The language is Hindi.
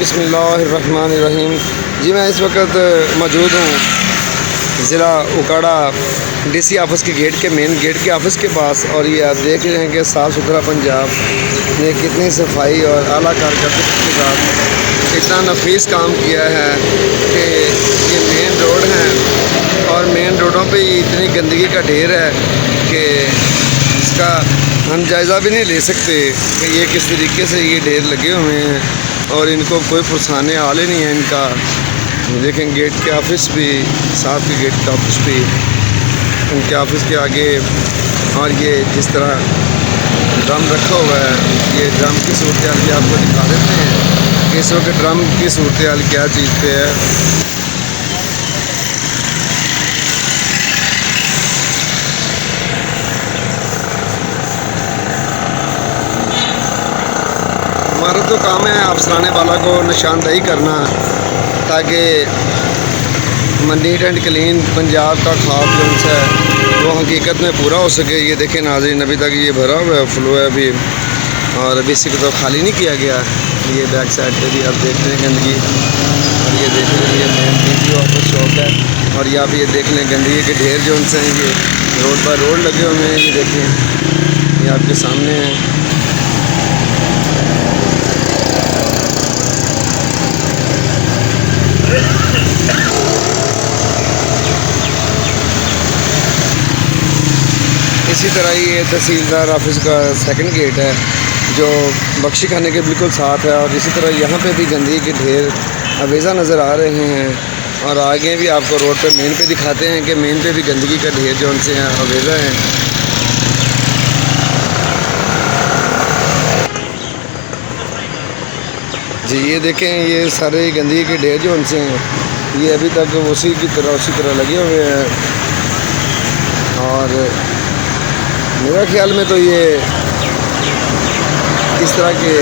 बिस्मिल्लाहिर्रहमानिर्रहीम। जी मैं इस वक्त मौजूद हूँ ज़िला उकाड़ा डीसी ऑफिस के गेट के मेन गेट के ऑफिस के पास, और ये आप देख रहे हैं कि साफ़ सुथरा पंजाब ने कितनी सफाई और आला कारकर्दगी के साथ इतना नफीस काम किया है कि ये मेन रोड हैं और मेन रोडों पे इतनी गंदगी का ढेर है कि इसका हम जायज़ा भी नहीं ले सकते कि ये किस तरीके से ये ढेर लगे हुए हैं और इनको कोई पुरसाने हाल ही नहीं है इनका। देखें गेट के ऑफिस भी साफ के गेट के ऑफिस भी उनके ऑफिस के आगे, और ये जिस तरह ड्रम रखा हुआ है, ये ड्रम की सूरत हाल भी आपको दिखा देते हैं कि इस वक्त ड्रम की सूरत हाल क्या चीज़ पे है। हमारा तो काम है अफसराने वाला को निशानदही करना ताकि नीट एंड क्लीन पंजाब का ख्वाब जो है वो हकीकत में पूरा हो सके। ये देखें नाज़रीन, अभी तक ये भरा हुआ है, फ्लो है अभी, और अभी इसी को तो खाली नहीं किया गया। ये बैक साइड पे भी आप देख रहे हैं गंदगी, और ये देख रहे हैं ये मेन DPO ऑफिस शॉप है, और यहाँ पे ये देख लें गंदगी के ढेर जो उनसे हैं ये रोड पर रोड लगे हुए हैं। ये देखें, ये आपके सामने है। इसी तरह ये तहसीलदार ऑफिस का सेकंड गेट है जो बख्शी खाने के बिल्कुल साथ है, और इसी तरह यहाँ पे भी गंदगी के ढेर अवेज़ा नज़र आ रहे हैं, और आगे भी आपको रोड पे मेन पे दिखाते हैं कि मेन पे भी गंदगी का ढेर जो उनसे अवेज़ा हैं। जी ये देखें, ये सारे गंदगी के ढेर जो उनसे हैं ये अभी तक उसी तरह लगे हुए हैं, और मेरा ख्याल में तो ये इस तरह के